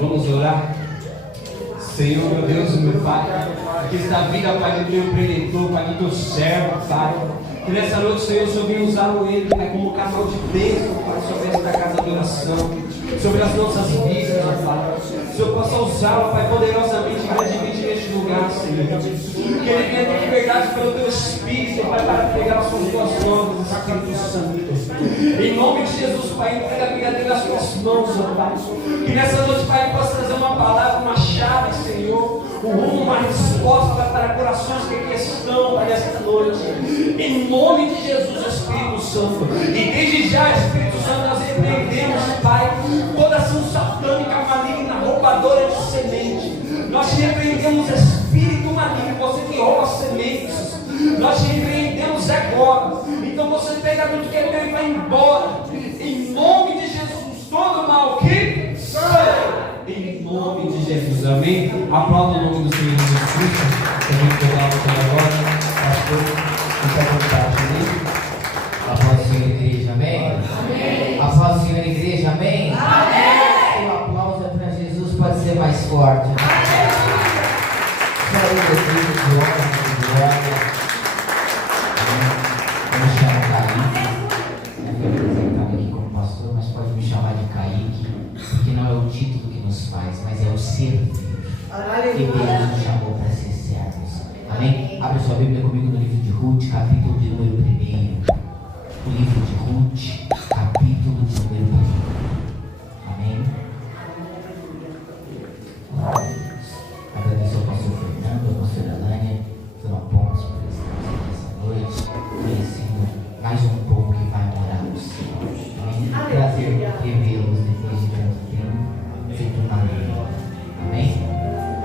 Vamos orar. Senhor, meu Deus e meu Pai, que está vida, Pai, do teu empreendedor, Pai, do teu servo, Pai. Que nessa noite, Senhor, o Senhor venha usar ele, Pai, como canal de bênção, Pai, sobre esta casa de oração, sobre as nossas vidas, ó Pai. O Senhor possa usá-lo, Pai, poderosamente, grandemente neste lugar, Senhor. Que ele venha ter liberdade pelo teu Espírito, Pai, para pegar as suas tuas mãos, Espírito Santo. Em nome de Jesus, Pai, entrega a vida dele nas tuas mãos, ó Pai. Que nessa noite, Pai, ele possa trazer uma palavra, uma chave, Senhor, um rumo, uma resposta para corações que aqui estão, Pai, nesta noite. Em nome de Jesus, Espírito Santo. E desde já, Espírito Santo, nós repreendemos, Pai, toda ação satânica, maligna, roubadora de semente. Nós te repreendemos, Espírito maligno, você que rouba sementes. Nós te repreendemos agora. Então você pega tudo que é teu e vai embora. Em nome de Jesus, todo mal que sai. Em nome de Jesus, amém? Aplauda o nome do Senhor Jesus Cristo. Também que eu falo agora, pastor, fica à vontade, amém? Aplauda o Senhor, igreja, amém? Amém. Aplauda o Senhor, igreja, amém? Amém. O aplauso é para Jesus, pode ser mais forte. Amém. Saúde, Deus, de honra, de glória. Eu me chamo Kaique. Eu fui apresentado aqui como pastor, mas pode me chamar de Kaique, porque não é o título que nos faz, mas é o servir. E Deus nos chamou para ser servos. Amém? Abre sua Bíblia comigo no livro de Ruth, capítulo de número 1. O livro de Ruth, capítulo de número 1. Amém? Agradeço ao pastor Fernando, ao pastor Alânia, Zona Pontes, por estarmos aqui essa noite, conhecendo mais um povo que vai morar no céu. Amém? Prazer revê-los depois de tanto tempo, feito uma lei. Amém?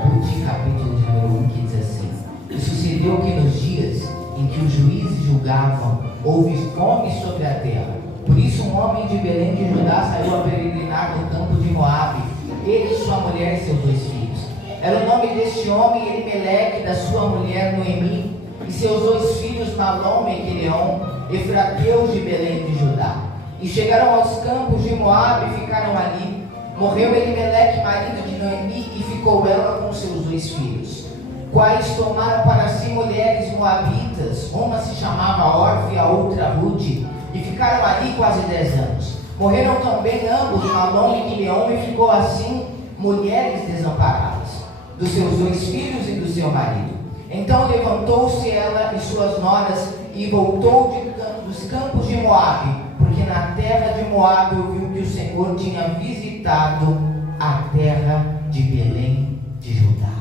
Ruth, capítulo de número 1, que diz assim: E sucedeu que nos dias em que os juízes julgavam, houve fome sobre a terra. Por isso um homem de Belém de Judá saiu a peregrinar no campo de Moabe, ele, sua mulher e seus 2 filhos. Era o nome deste homem Elimeleque, da sua mulher Noemi, e seus 2 filhos Malom e Quilion, efrateus de Belém de Judá. E chegaram aos campos de Moabe e ficaram ali. Morreu Elimeleque, marido de Noemi, e ficou ela com seus 2 filhos, quais tomaram para si mulheres moabitas, uma se chamava Orfa e a outra Rude, e ficaram ali quase 10 anos. Morreram também ambos, Malom e Quilion, e ficou assim mulheres desamparadas, dos seus 2 filhos e do seu marido. Então levantou-se ela e suas noras, e voltou dos campos de Moabe, porque na terra de Moabe ouviu que o Senhor tinha visitado a terra de Belém de Judá.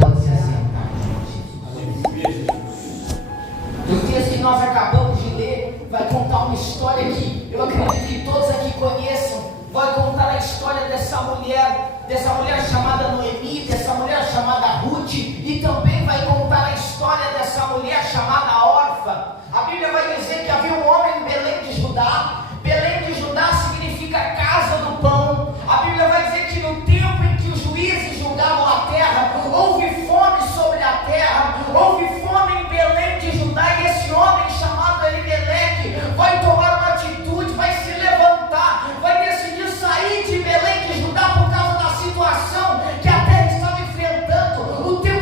Pode se assentar, gente. O texto que nós acabamos de ler vai contar uma história que eu acredito que todos aqui conheçam. Vai contar a história dessa mulher chamada Noemi, dessa mulher chamada Ruth, e também vai contar a história dessa mulher chamada Orfa. A Bíblia vai dizer que havia um homem em Belém de Judá. Belém de Judá significa casa do pão. A Bíblia vai dizer que no tempo em que os juízes julgavam a terra, houve fome sobre a terra, houve fome em Belém de Judá, e esse homem chamado Elimeleque vai tomar uma atitude, vai se levantar, vai decidir sair de Belém de Judá por causa da situação que a terra estava enfrentando. O teu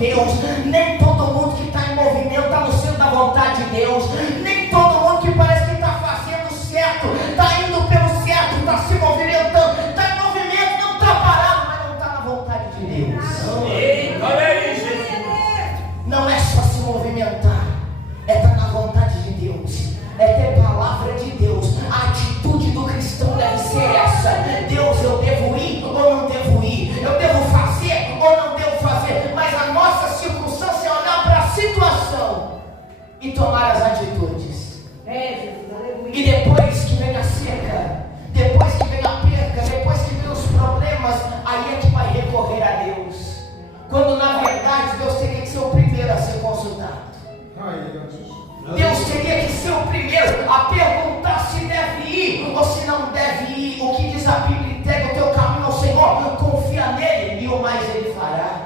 Deus. Nem todo mundo que está em movimento está no centro da vontade de Deus. Nem todo mundo que parece que está fazendo certo, está indo pelo certo, está se movimentando, está em movimento, não está parado, mas não está na vontade de Deus. Não é só se movimentar, é estar na vontade de Deus, é ter palavra de Deus. A atitude do cristão deve ser essa: Deus, eu devo ir ou não devo ir? Eu devo fazer ou não devo fazer? Mas a nossa circunstância é olhar para a situação e tomar as atitudes. E depois que vem a seca, depois que vem a perca, depois que vem os problemas, aí é que vai recorrer a Deus. Quando na verdade Deus teria que ser o primeiro a ser consultado. Deus teria que ser o primeiro a perguntar se deve ir ou se não deve ir. O que diz a Bíblia? Entrega o teu caminho ao Senhor, confia nele e o mais ele fará.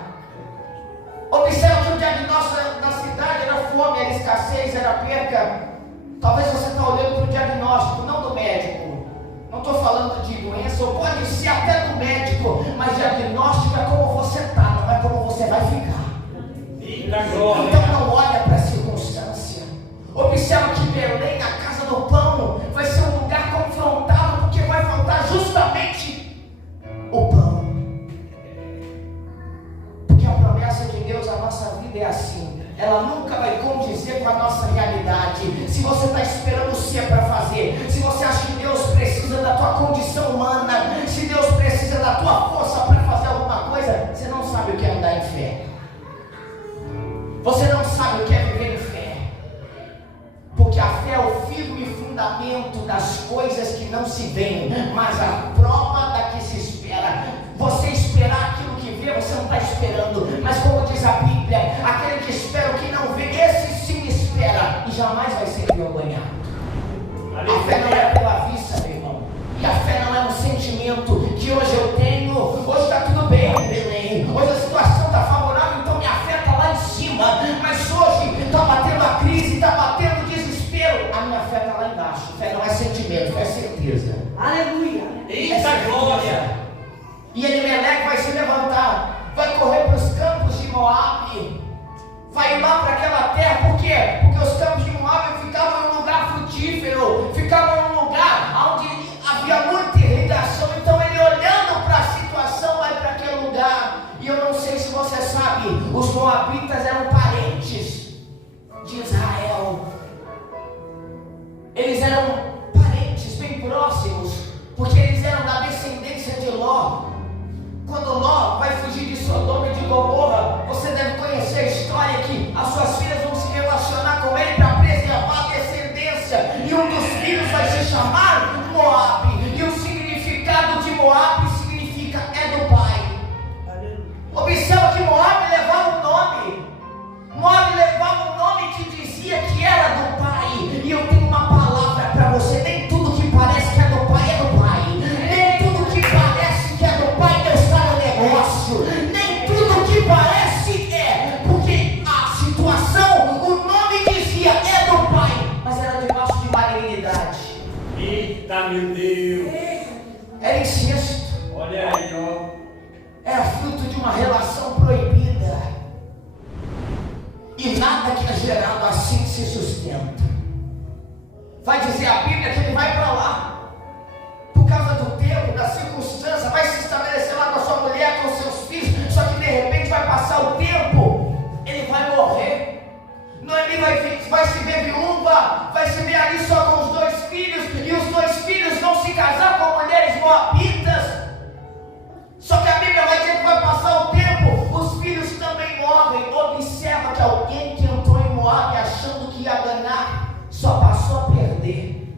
Observe que o diagnóstico da cidade era fome, era escassez, era perca. Talvez você está olhando para o diagnóstico, não do médico. Não estou falando de doença, ou pode ser até do médico, mas diagnóstico é como você está, não é como você vai ficar. Então não olha para a circunstância. Observa que Belém, a casa do pão, vai ser um lugar confrontado, porque vai faltar justamente o pão. Porque a promessa de Deus, a nossa vida é assim, ela nunca vai condizer com a nossa realidade. Se você está esperando o ser para fazer, se você acha que Deus precisa da tua condição humana, se Deus precisa da tua força para fazer alguma coisa, você não sabe o que é andar em fé. Você não sabe o que é viver em fé. Porque a fé é o firme fundamento das coisas que não se veem, mas a prova da que se espera. Você esperar aquilo que vê, você não está esperando. Mas como diz a Bíblia, aquele que espera o que não vê, esse sim espera e jamais vai ser envergonhado. A fé não é pela vista, meu irmão. E a fé não é um sentimento que hoje eu tenho, hoje está tudo bem, Belém. Hoje a situação está favorável, então minha fé está lá em cima. Mas hoje está batendo a crise, está batendo o desespero. A minha fé está lá embaixo. Fé não é sentimento, fé é certeza. Aleluia. Eita glória! E Elimelec vai se levantar, vai correr para os campos de Moabe, vai ir lá para aquela terra. Por quê? Porque os campos de Moabe ficavam em um lugar frutífero, ficavam em um lugar onde havia muita irrigação. Então ele, olhando para a situação, vai para aquele lugar. E eu não sei se você sabe, os moabitas eram parentes de Israel. Eles eram parentes bem próximos, porque eles eram da descendência de Ló. Quando Ló vai fugir de Sodoma e de Gomorra, você deve conhecer a história que as suas filhas vão se relacionar com ele para preservar a descendência. E um dos filhos vai se chamar Moabe. E o significado de Moabe significa é do pai. Observa que Moabe levava um nome. Moabe levava um nome que dizia que era do pai. E eu tenho uma palavra para você: nem tudo que parece que é do pai é do pai. Nem tudo que parece que é do pai Deus está no negócio. Nem tudo que parece é, porque a situação, o nome dizia é do pai, mas era debaixo de malignidade. Eita meu Deus! Era incesto. Olha aí, ó. Era fruto de uma relação proibida. E nada que é gerado assim se sustenta. Vai dizer a Bíblia que ele vai para lá, por causa do tempo, da circunstância, vai se estabelecer lá com a sua mulher, com seus filhos. Só que de repente vai passar o tempo, ele vai morrer. Noemi vai se ver viúva, vai se ver ali só com os 2 filhos, e os 2 filhos vão se casar com mulheres moabitas. Só que a Bíblia vai dizer que vai passar o tempo, os filhos também morrem. Observa que alguém que entrou em Moabe achando que ia ganhar, só passou a perder.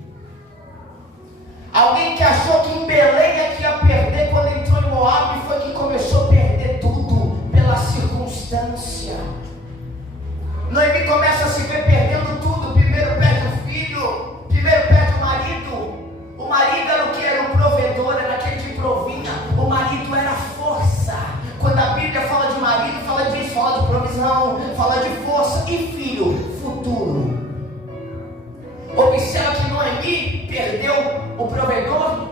Alguém que achou que em Belém é que ia perder, quando entrou em Moabe foi que começou a perder tudo pela circunstância. Noemi começa a se ver perdendo tudo. Primeiro perde o filho, primeiro perde o marido. O marido era o que? Era um provedor, era aquele que provinha. O marido era força. Quando a Bíblia fala de marido, fala disso, fala de provisão, fala de força. E filho, futuro. Observa que Noemi perdeu o provedor,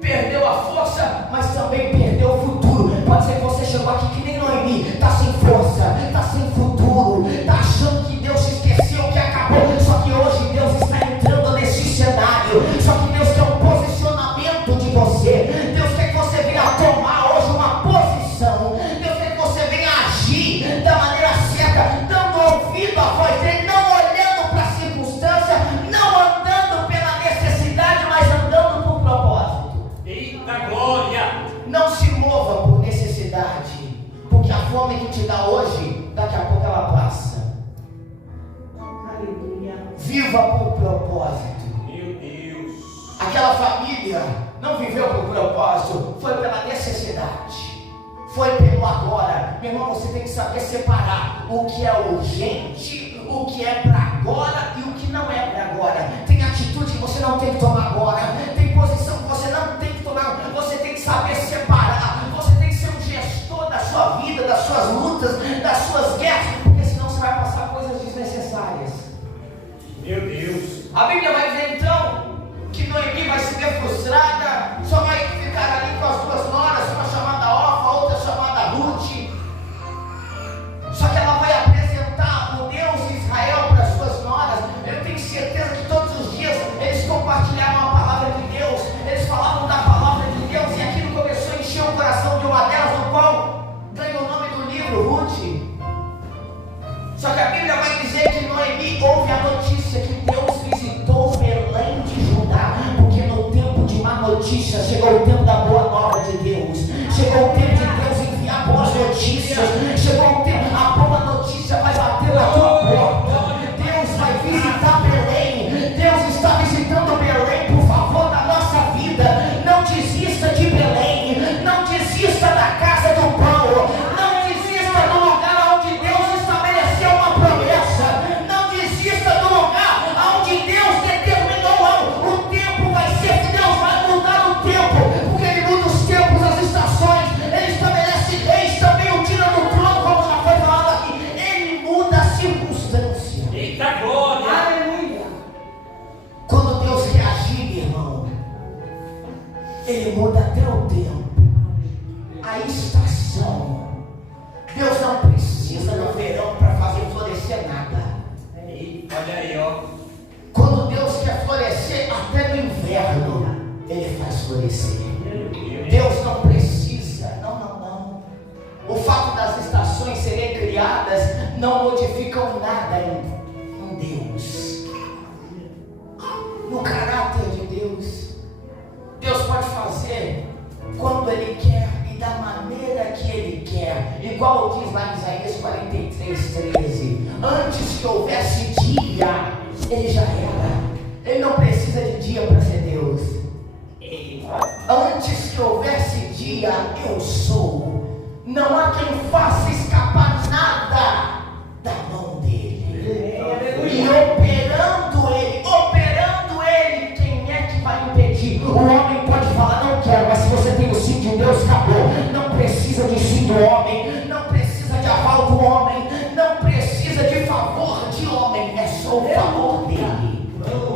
perdeu a força, mas também perdeu o futuro. Pode ser que você chegou aqui que nem Noemi, está sem força, está vencer. Deus quer que você venha tomar hoje uma posição. Deus quer que você venha agir da maneira certa, dando ouvido à voz dele, não olhando para a circunstância, não andando pela necessidade, mas andando por propósito. Eita glória! Não se mova por necessidade, porque a fome que te dá hoje, daqui a pouco ela passa. Aleluia. Viva por propósito. Meu Deus! Aquela família não viveu por propósito, foi pela necessidade, foi pelo agora. Meu irmão, você tem que saber separar o que é urgente, o que é para agora e o que não é para agora. Tem atitude que você não tem que tomar agora, tem posição que você não tem que tomar. Você tem que saber separar, você tem que ser um gestor da sua vida, das suas lutas, das suas guerras, porque senão você vai passar coisas desnecessárias. Meu Deus! A Bíblia vai dizer então que Noemi vai se ver frustrada, só vai ficar ali com as duas noras, uma chamada Orfa, outra chamada Ruth. Só que ela vai apresentar o Deus de Israel para as suas noras. Eu tenho certeza que todos os dias eles compartilharam a palavra de Deus, eles falavam da palavra de Deus, e aquilo começou a encher o coração de uma delas, no qual ganhou o nome do livro, Ruth. Só que a Bíblia vai dizer que Noemi ouve a notícia que Deus visitou Belém de Judá, porque no tempo de má notícia chegou o tempo da boa nova de Deus, chegou o tempo de Deus enviar boas notícias, chegou o tempo, a boa notícia vai bater na tua porta. Deus vai visitar Belém, Deus está visitando Belém, por favor, da nossa vida. Não desista de Belém, não desista da casa do pão, não desista do lugar onde Deus estabeleceu uma promessa, não desista do lugar onde Deus determinou o tempo vai ser, que Deus vai mudar o tempo, porque Ele muda os tempos, as estações, Ele estabelece leis, também o tira do trono, como já foi falado aqui, Ele muda a circunstância. Eita glória! Aleluia. Quando Deus reagir, irmão, Ele muda até o tempo, a estação. Deus não precisa no verão para fazer florescer nada. Eita, olha aí, ó. Quando Deus quer florescer, até no inverno Ele faz florescer. Deus não precisa, não. O fato das estações serem criadas não modificam nada em Deus, no caráter de Deus. Deus pode fazer quando Ele quer e da maneira que Ele quer, igual diz lá em Isaías 43:13. Antes que houvesse dia, Ele já era. Ele não precisa de dia para ser Deus. Antes que houvesse dia, eu sou. Não há quem faça escapar nada da mão dele. E operando ele, quem é que vai impedir? O homem pode falar, não quero, mas se você tem o sim de Deus, acabou. Não precisa de sim do homem, não precisa de aval do homem, não precisa de favor de homem, é só o favor dele.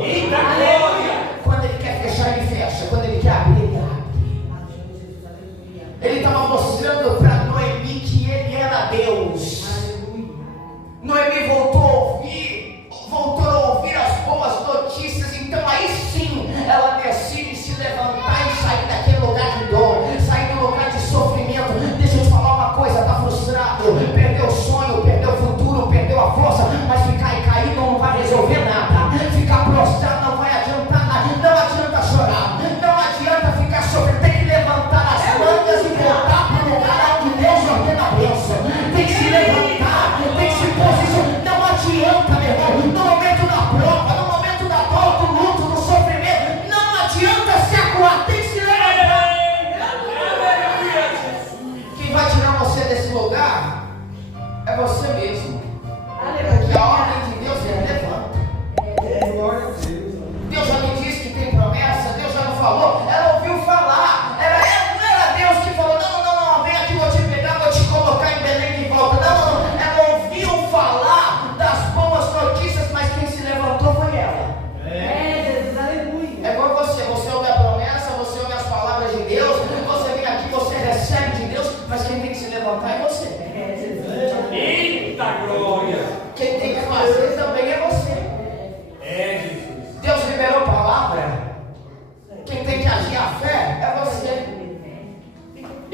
Eita glória! Quando Ele quer fechar, Ele fecha. Quando Ele quer abrir, Ele abre. Ele estava mostrando para Noemi que Ele era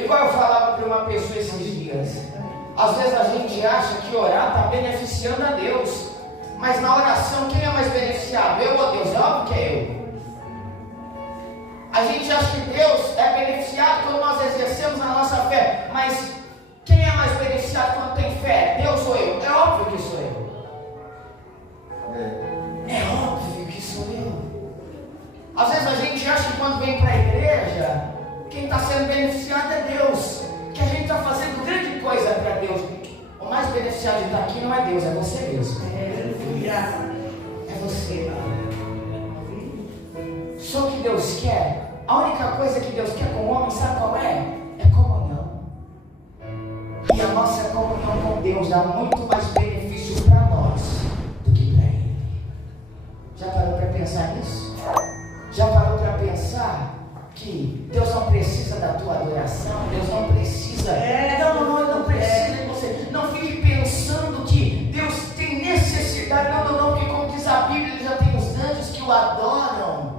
Igual eu falava para uma pessoa esses dias, às vezes a gente acha que orar está beneficiando a Deus, mas na oração quem é mais beneficiado? Eu ou Deus? É óbvio que é eu. A gente acha que Deus é beneficiado quando nós exercemos a nossa fé, mas quem é mais beneficiado quando tem fé? Deus ou eu? É óbvio que sou eu. É óbvio que sou eu. Às vezes a gente acha que quando vem para a igreja, quem está sendo beneficiado é Deus, que a gente está fazendo grande coisa para Deus. O mais beneficiado de estar aqui não é Deus, é você mesmo. É você. Só que Deus quer, a única coisa que Deus quer com o homem, sabe qual é? É comunhão. E a nossa comunhão com Deus dá muito mais benefício para nós do que para Ele. Já parou para pensar nisso? Já parou para pensar que Deus não precisa da tua adoração? Deus não precisa. Não, Ele não precisa de você. Não fique pensando que Deus tem necessidade. Não, porque como diz a Bíblia, Ele já tem os anjos que o adoram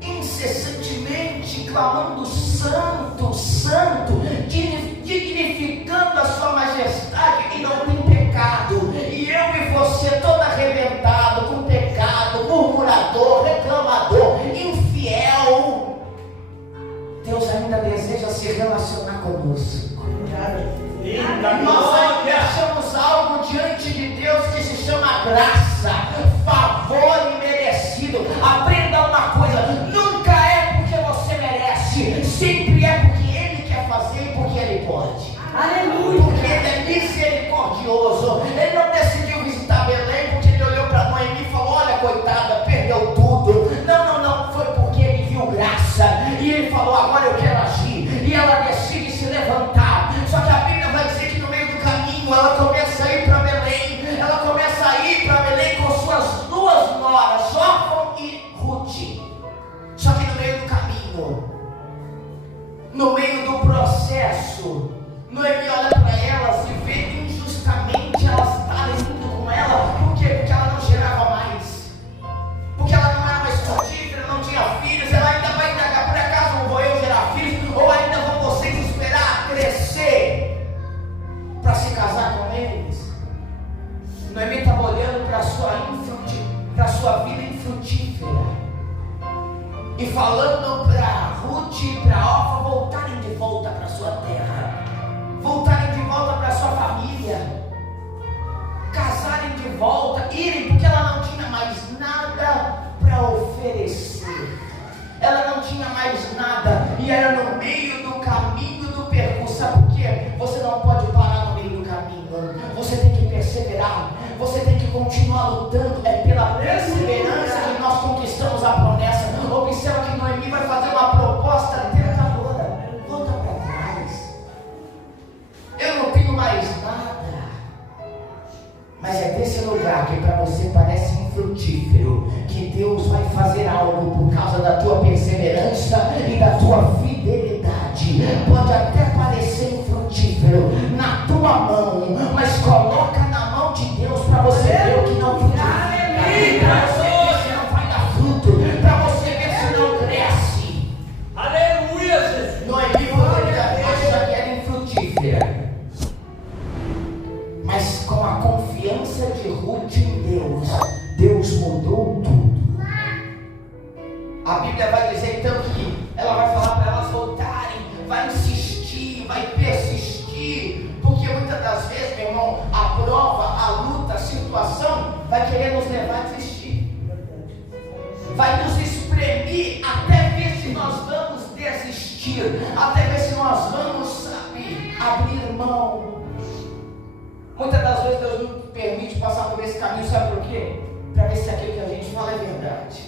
incessantemente, clamando santo, santo, dignificando a sua majestade, e não tem pecado. E eu e você, todo arrebentado, com pecado, murmurador, reclamador, infiel, Deus ainda deseja se relacionar conosco. Nós ainda achamos algo diante de Deus que se chama graça, favor imerecido. Aprenda uma coisa: nunca é porque você merece, sempre é porque Ele quer fazer e porque Ele pode. Aleluia! Porque Ele é misericordioso. Ele não decidiu visitar Belém porque Ele olhou para Noemi e falou: olha, coitada, perdeu tudo. Não, foi porque Ele viu graça e Ele falou: agora eu quero agir. E ela decide se levantar. Só que a Bíblia vai dizer que no meio do caminho ela começa a ir para Belém. Ela começa a ir para Belém com suas duas noras, Orfa e Ruth. Só que no meio do caminho, no meio do processo, Noemi olha para elas e vê que injustamente elas estarem indo com ela. Por quê? Porque ela não gerava mais, porque ela não era mais frutífera, não tinha filhos. Ela ainda vai indagar: por acaso não vou eu gerar filhos? Ou ainda vão vocês esperar crescer para se casar com eles? Noemi estava olhando para a sua vida infrutífera e falando para Ruth e para Orfa voltarem de volta para sua terra, voltarem de volta para sua família, casarem de volta, irem, porque ela não tinha mais nada para oferecer. Ela não tinha mais nada e era no meio do caminho do percurso. Sabe por quê? Você não pode parar no meio do caminho. Você tem que perseverar. Você tem que continuar lutando. É pela perseverança que nós conquistamos a promessa. Observa que Noemi vai fazer uma proposta tentadora. Volta para trás. Eu não tenho mais nada. Mas é desse lugar que para você parece infrutífero que Deus vai fazer algo por causa da tua perseverança e da tua fidelidade. Pode até parecer infrutífero na tua mão, mas coloca na mão de Deus para você ver o que não frutifica, para você ver se não vai dar fruto, para você ver se não cresce. Aleluia, Jesus! Noemi poderia achar que era infrutífera, mas com a confiança de Ruth em Deus, Deus mudou tudo. A Bíblia vai dizer então que ela vai falar para elas voltarem, vai insistir, vai persistir, porque muitas das vezes, meu irmão, a prova, a luta, a situação vai querer nos levar a desistir, vai nos espremer até ver se nós vamos desistir, até ver se nós vamos, sabe, abrir mão. Muitas das vezes Deus não permite passar por esse caminho, sabe por quê? Para ver se aquilo que a gente fala é verdade,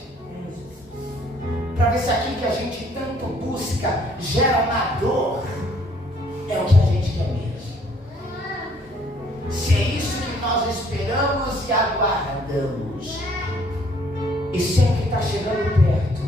para ver se aquilo que a gente tanto busca gera na dor é o que a gente quer mesmo, se é isso que nós esperamos e aguardamos. E sempre está chegando perto.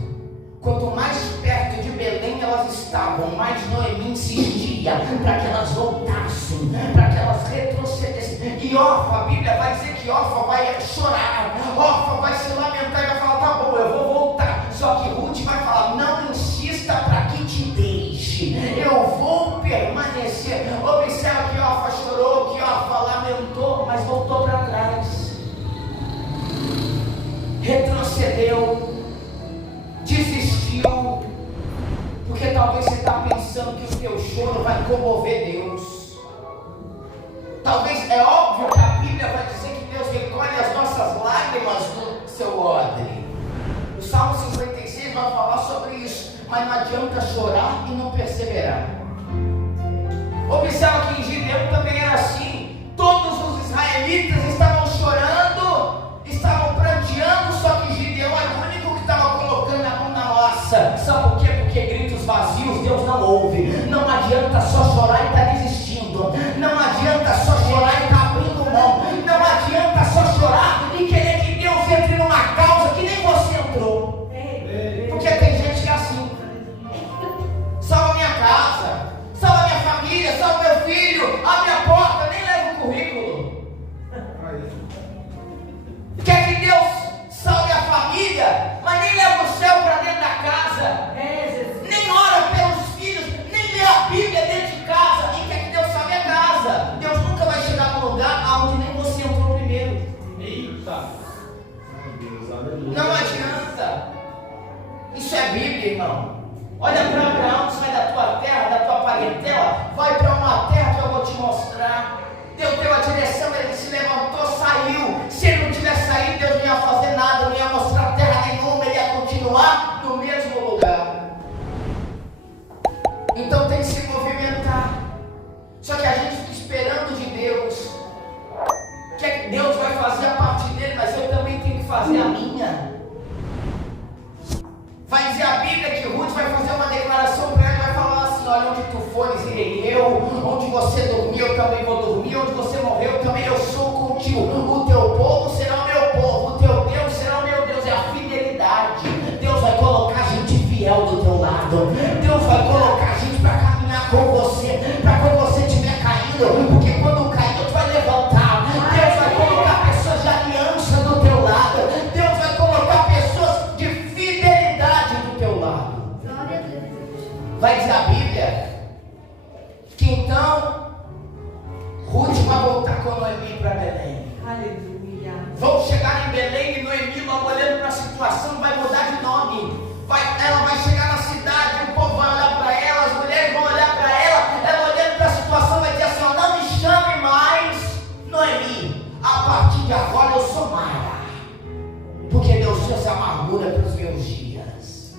Quanto mais perto de Belém elas estavam, mais Noemi insistia para que elas voltassem, para que elas retrocedessem. E Orfa, a Bíblia vai dizer que Orfa vai chorar, Orfa vai se lamentar e vai falar: tá bom, eu vou voltar. Só que Ruth vai falar: não insista para que te deixe, eu vou permanecer acontecer. Observa que Orfa chorou, que Orfa lamentou, mas voltou para trás. Retrocedeu, desistiu, porque talvez você está pensando que o teu choro vai comover Deus. Talvez, é óbvio que a Bíblia vai dizer que Deus recolhe as nossas lágrimas do seu odre. O Salmo 56 vai falar sobre isso, mas não adianta chorar e não perseverar. Observa que em Gideão também era assim. Todos os israelitas estavam chorando, estavam pranteando, só que Gideão era o único que estava colocando a mão na massa. Sabe por quê? Porque gritos vazios Deus não ouve. Não adianta só chorar e estar desistindo. Não adianta só chorar e estar abrindo mão. Não adianta só chorar e querer que Deus entre numa causa que nem você entrou. Porque tem gente que é assim. Salva minha casa, salva minha família, salva meu filho, abre a porta, nem leva o currículo. Quer que Deus salve a família, mas nem leva o céu para dentro da casa. Nem ora pelos filhos, nem lê a Bíblia dentro de casa. E quer que Deus salve a casa. Deus nunca vai chegar num lugar onde nem você entrou primeiro. Eita! Não adianta. Isso é Bíblia, irmão. Olha para Abraão, sai da tua terra, da tua parentela, vai para uma terra que eu vou te mostrar. Deus deu a direção, ele se levantou, saiu. Se ele não tivesse saído, Deus não ia fazer nada, não ia mostrar terra nenhuma, ele ia continuar no mesmo lugar. Então tem que se movimentar. Só que a gente fica esperando de Deus. Que Deus vai fazer a parte dele, mas eu também tenho que fazer a minha. Vai dizer a Bíblia que Ruth vai fazer uma declaração para ela, vai falar assim: olha, onde tu fores, irei eu, onde você dormiu, eu também vou dormir, onde você morreu, também eu sou contigo. O teu povo será o meu povo, o teu Deus será o meu Deus. É a fidelidade. Deus vai colocar gente fiel do teu lado. Deus vai colocar gente para caminhar com você, para quando você estiver caindo, porque quando cair, tu vai levantar. Deus vai colocar pessoas de aliança do teu lado. Deus vai colocar pessoas de fidelidade do teu lado. Vai dizer a Bíblia que então Ruth vai voltar com Noemi para Belém. Aleluia. Vão chegar em Belém e Noemi, logo olhando para a situação, vai mudar de nome. Ela vai chegar na cidade, o povo vai olhar para ela, as mulheres vão olhar para ela olhando para a situação vai dizer assim: não me chame mais Noemi, a partir de agora eu sou Mara, porque Deus trouxe amargura para os meus dias.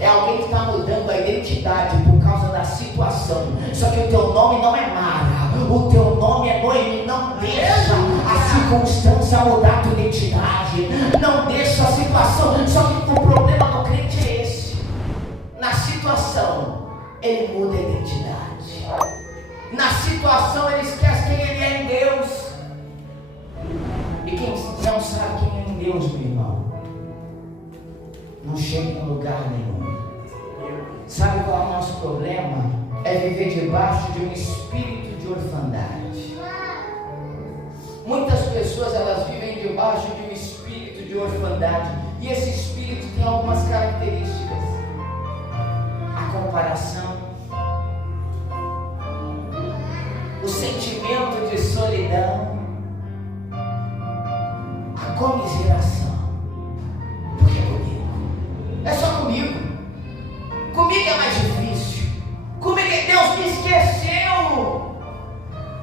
É alguém que está mudando a identidade por causa da situação. Só que o teu nome não é Mara, o teu nome é Noemi. Não deixa a circunstância mudar a tua identidade. Não deixa a situação. Só que o problema do crente é esse: na situação ele muda a identidade. Na situação ele esquece quem ele é em Deus. E quem não sabe quem é em Deus, meu irmão, não chega em lugar nenhum. Sabe qual é o nosso problema? É viver debaixo de um espírito de orfandade. Muitas pessoas, elas vivem debaixo de um espírito de orfandade. E esse espírito tem algumas características: a comparação, o sentimento de solidão, a comiseração. Por que comigo? É só comigo. Comigo é mais difícil. Comigo Deus me esqueceu.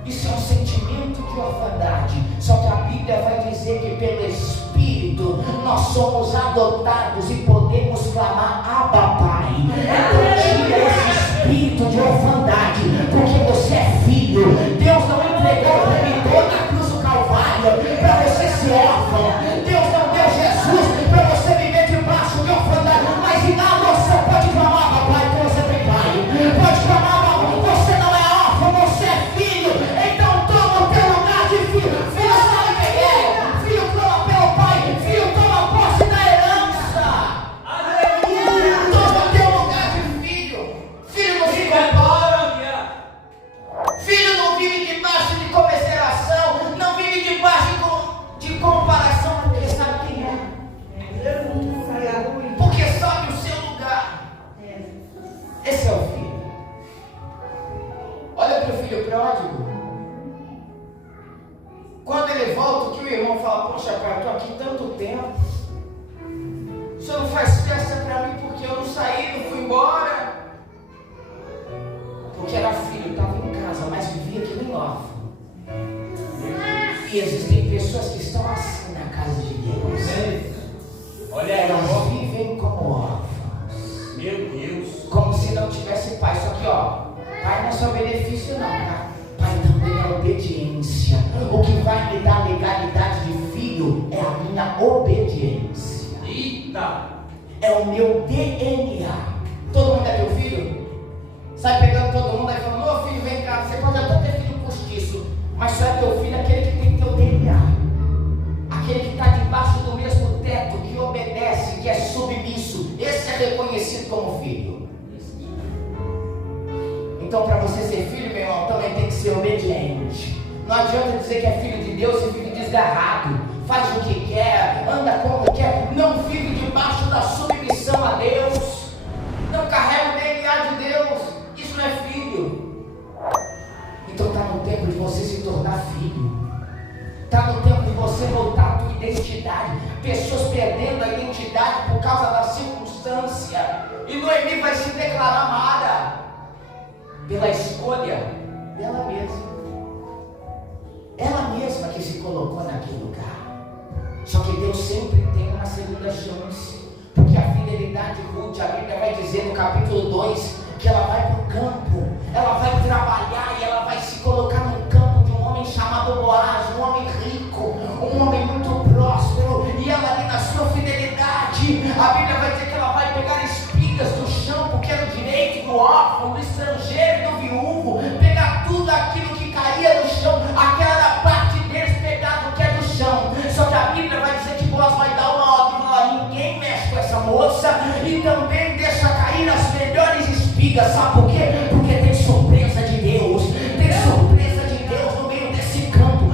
Isso é um sentimento de orfandade. Só que a Bíblia vai dizer que pelo Espírito nós somos adotados e podemos clamar: Abba, Pai. Então tira esse espírito de orfandade, porque você é filho. Deus não entregou o remidor na cruz do Calvário para você ser órfão. Deus não deu Jesus para você viver debaixo de orfandade. Mas em adoção pode clamar: Abba, Pai, que você tem pai. Pode clamar: Abba, você não é órfão, você é filho. Então toma o teu lugar de filho. Filho sabe quem é. Filho clama pelo pai. Filho toma posse da herança. Toma o teu lugar de filho. Filho não se compara. Filho não vive debaixo de comiseração, não vive debaixo de comparação, porque sabe quem é. Porque sabe o seu lugar. Esse é o filho. filho pródigo. Quando ele volta, o que o irmão fala? Poxa, pai, eu estou aqui tanto tempo. O senhor não faz festa para mim porque eu não saí, não fui embora. Porque era filho, estava em casa, mas vivia que nem órfão. E existem pessoas que estão assim na casa de Deus. Olha, elas vivem como órfãos. Meu Deus. Como se não tivesse pai. Só que, pai não é só benefício não, tá? Pai também é obediência. O que vai me dar legalidade de filho é a minha obediência. Eita! É o meu DNA. Todo mundo é teu filho? Sai pegando todo mundo aí falando, ô filho, vem cá. Você pode até ter filho postiço, mas só é teu filho aquele que tem teu DNA. Aquele que está debaixo do mesmo teto, que obedece, que é submisso. Esse é reconhecido como filho. Então, para você ser filho, meu irmão, também tem que ser obediente. Não adianta dizer que é filho de Deus e vive desgarrado, faz o que quer, anda como quer, não vive debaixo da submissão a Deus, não carrega o DNA de Deus. Isso não é filho. Então está no tempo de você se tornar filho. Está no tempo de você voltar à tua identidade. Pessoas perdendo a identidade por causa da circunstância. E Noemi vai se declarar amada pela escolha dela mesma. Ela mesma que se colocou naquele lugar. Só que Deus sempre tem uma segunda chance. Porque a fidelidade de Ruth, a Bíblia vai dizer no capítulo 2 que ela vai para o campo, ela vai trabalhar e ela vai se colocar no campo de um homem chamado Boaz, um homem rico, um homem muito próspero, e ela ali na sua fidelidade, a Bíblia vai dizer que ela vai pegar espigas do chão, porque era o direito do órfão, do estrangeiro e do viúvo, pegar tudo aquilo que caía no chão, aquela era parte deles pegar do que é do chão. Só que a Bíblia vai dizer que Boaz vai dar uma ordem, falar, ninguém mexe com essa moça, e também deixa cair as melhores espigas. Sabe por quê? Porque tem surpresa de Deus, tem surpresa de Deus no meio desse campo.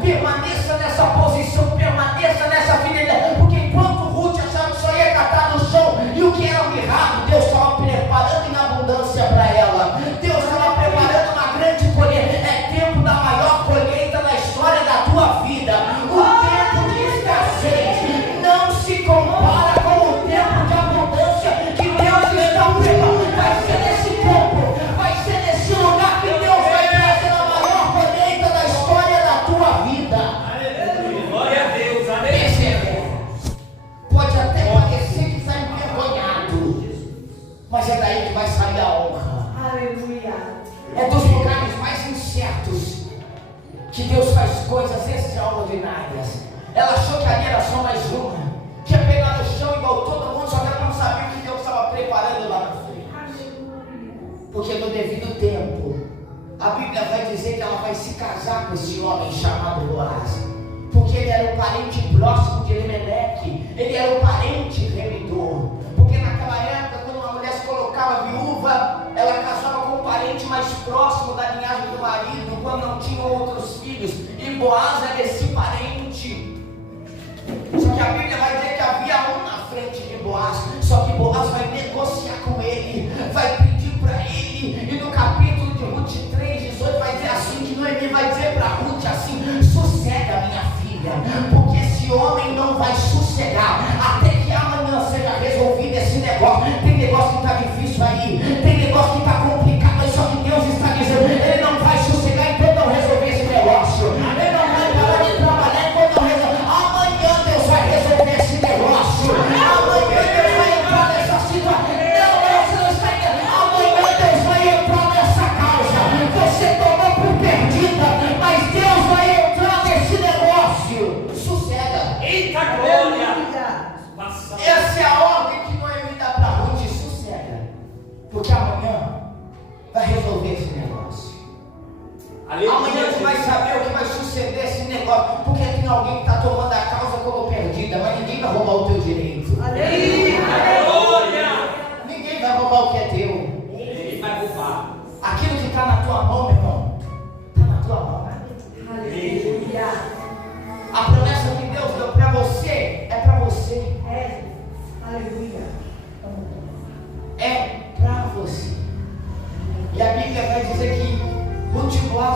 Permaneça nessa posição, permaneça nessa fidelidade, porque enquanto Ruth achava que só ia catar no chão, e o que era mirrado, Deus estava preparando em abundância para ela. Deus estava preparando uma grande colheita. É tempo da maior colheita na história da tua vida. O tempo de escassez não se compara com o tempo de abundância que Deus está preparando. Vai ser nesse campo, vai ser nesse lugar que Deus vai trazer a maior colheita da história da tua vida. Glória a Deus, aleluia. Pode até parecer que está envergonhado, mas é daí que vai sair a honra. Aleluia. É dos lugares mais incertos que Deus faz coisas extraordinárias. Ela achou que ali era só mais uma, que ia pegar no chão igual todo mundo, só que ela não sabia o que Deus estava preparando lá na frente. Porque no devido tempo, a Bíblia vai dizer que ela vai se casar com esse homem chamado Boaz, porque ele era um parente próximo de Elimeleque, ele era um parente remidor. Porque naquela época, quando uma mulher se colocava viúva, ela casava com um parente mais próximo da linhagem do marido, quando não tinham outros filhos, e Boaz era esse parente. Só que a Bíblia vai dizer que havia um na frente de Boaz, só que Boaz vai negociar com ele, vai pedir para ele, e no capítulo de Ruth 3:18 vai dizer assim, que Noemi vai dizer para Ruth assim, sossega minha filha, porque esse homem não vai sossegar, até que amanhã seja resolvido esse negócio. Tem negócio que está difícil aí, tem negócio que está complicado, mas só que Deus está dizendo, ele não vai sossegar enquanto não resolver esse negócio, ele não vai parar de trabalhar enquanto não resolver. Amanhã Deus vai resolver esse negócio, amanhã Deus vai entrar nessa situação. Você não está entendendo. Amanhã Deus vai entrar nessa causa. Você tomou por perdida, mas Deus vai entrar nesse negócio. Sossega. Eita glória. Essa é a ordem que Noemi dá para Ruth, sossega, porque amanhã vai resolver esse negócio. Amanhã tu vai saber o que vai suceder esse negócio, porque tem alguém que está tomando a causa como perdida, mas ninguém vai roubar o teu direito. Glória. Ninguém vai roubar o que é teu. Ele vai roubar. Aquilo que está na tua mão, meu irmão, está na tua mão. Aleluia. A promessa que Deus deu para você é para você. É. Aleluia. É para você. E a Bíblia vai dizer que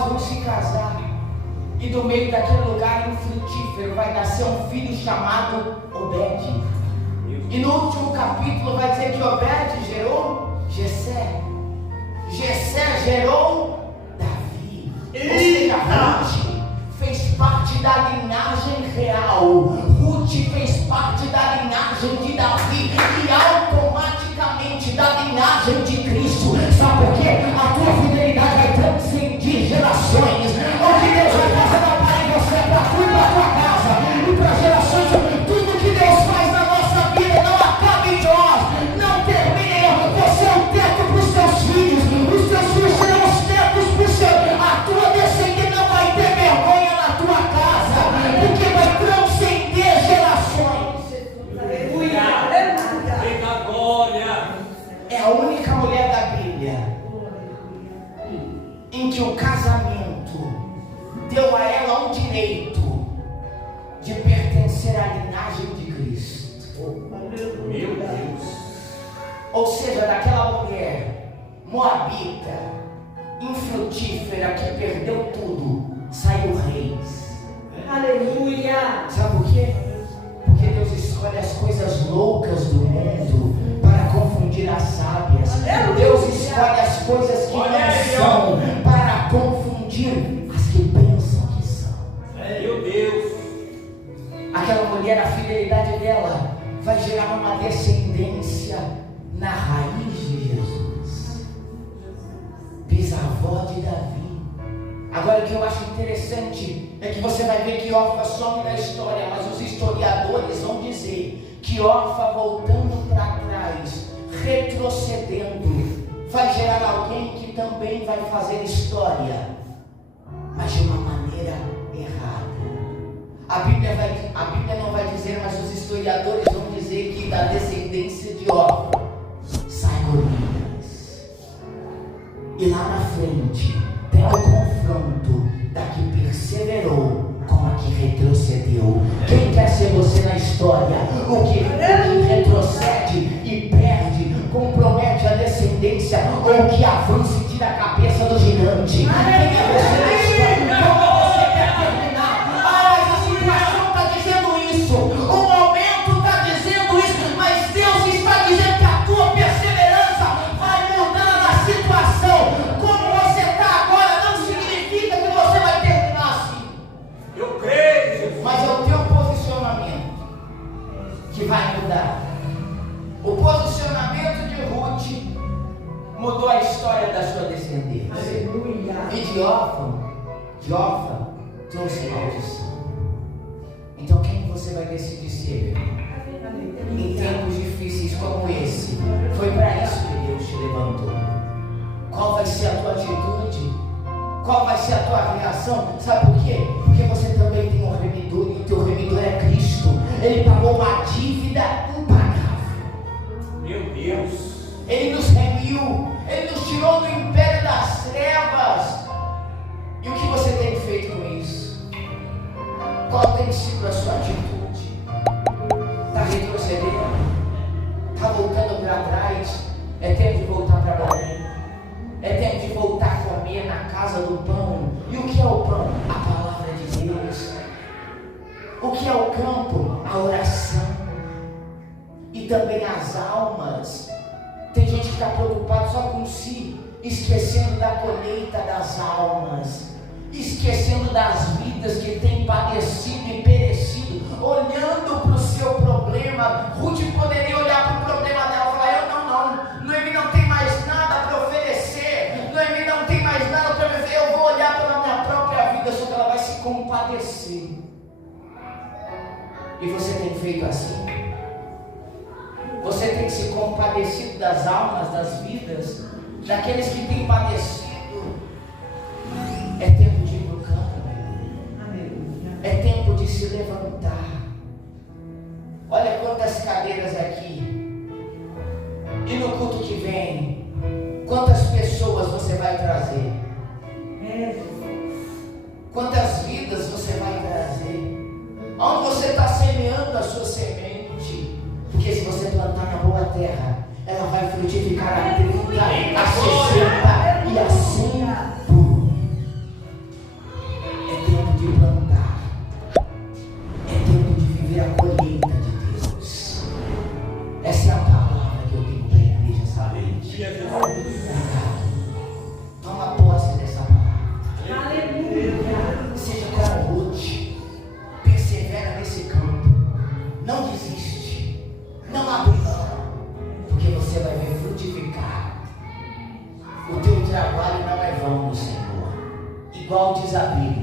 nós vão se casar. E do meio daquele lugar infrutífero vai nascer um filho chamado Obed. E no último capítulo vai dizer que Obed gerou Jessé. Jessé gerou Davi. Ou seja, Ruth fez parte da linhagem real. Ruth fez parte da linhagem de Davi e automaticamente da linhagem de Cristo. Sabe por quê? A tua fidelidade vai transcendir gerações. O que Deus vai fazer na paz em você é para tu e para tua casa e para gerações. Tudo que Deus faz na nossa vida não acaba em nós, não termina em nós. Você é o teto para os teus filhos. Os teus filhos serão os tetos para os seus. A tua descendência não vai ter vergonha na tua casa, porque vai transcender gerações. Aleluia. Vem da glória. É a única mulher da Bíblia em que o casamento deu a ela o direito de pertencer à linhagem de Cristo. Meu Deus. Ou seja, daquela mulher moabita, infrutífera, que perdeu tudo, saiu reis. Aleluia. Sabe por quê? Porque Deus escolhe as coisas loucas do mundo para confundir as sábias. Deus escolhe as coisas que não são para confundir as que pensam que são. Meu Deus. Aquela mulher, a fidelidade dela vai gerar uma descendência na raiz de Jesus, bisavó de Davi. Agora, o que eu acho interessante é que você vai ver que Orfa some da história, mas os historiadores vão dizer que Orfa, voltando para trás, retrocedendo, vai gerar alguém que também vai fazer história, mas de uma maneira errada. A Bíblia não vai dizer, mas os historiadores vão dizer que da descendência de Orfa sai Golias. E lá na frente tem o confronto da que perseverou com a que retrocedeu. Quem quer ser você na história? O que retrocede e perde, compromete a descendência, ou que avança e tira a cabeça do gigante? Quem é você na história? Como você quer terminar? A situação está dizendo isso, o momento está dizendo isso, mas Deus está dizendo que a tua perseverança vai mudando a situação. Como você está agora não significa que você vai terminar assim. Eu creio. Mas é o teu posicionamento que vai mudar. O posicionamento de Ruth mudou a história da sua descendência. Aleluia. E de Orfa trouxe maldição. Então quem você vai decidir ser? Em tempos difíceis como esse, foi para isso que Deus te levantou. Qual vai ser a tua atitude? Qual vai ser a tua reação? Sabe por quê? Porque você também tem um remidor, e o teu remidor é Cristo. Ele pagou uma dívida impagável. Meu Deus. Ele nos remiu, Ele nos tirou do império das trevas. E o que você tem feito com isso? Qual tem sido a sua atitude? Está retrocedendo? Está voltando para trás? É tempo de voltar para Belém. É tempo de voltar a comer na casa do pão. E o que é o pão? A palavra de Deus. O que é o campo? A oração. E também as almas. Tem gente que está preocupada só com si, esquecendo da colheita das almas, esquecendo das vidas que têm padecido e perecido, olhando para o seu problema. Ruth poderia olhar para o problema dela e falar: Noemi não tem mais nada para oferecer, Noemi não tem mais nada para viver, eu vou olhar para a minha própria vida. Só que ela vai se compadecer. E você tem feito assim? Você tem se compadecido das almas, das vidas, daqueles que têm padecido? É tempo de ir para o campo. É tempo de se levantar. Olha quantas cadeiras aqui. E no culto que vem, quantas pessoas você vai trazer? Quantas vidas você vai trazer? Onde você está semeando a sua semente? Porque se você plantar na boa terra, ela vai frutificar a 30, a 60 e a 100 por um. diz a Bíblia.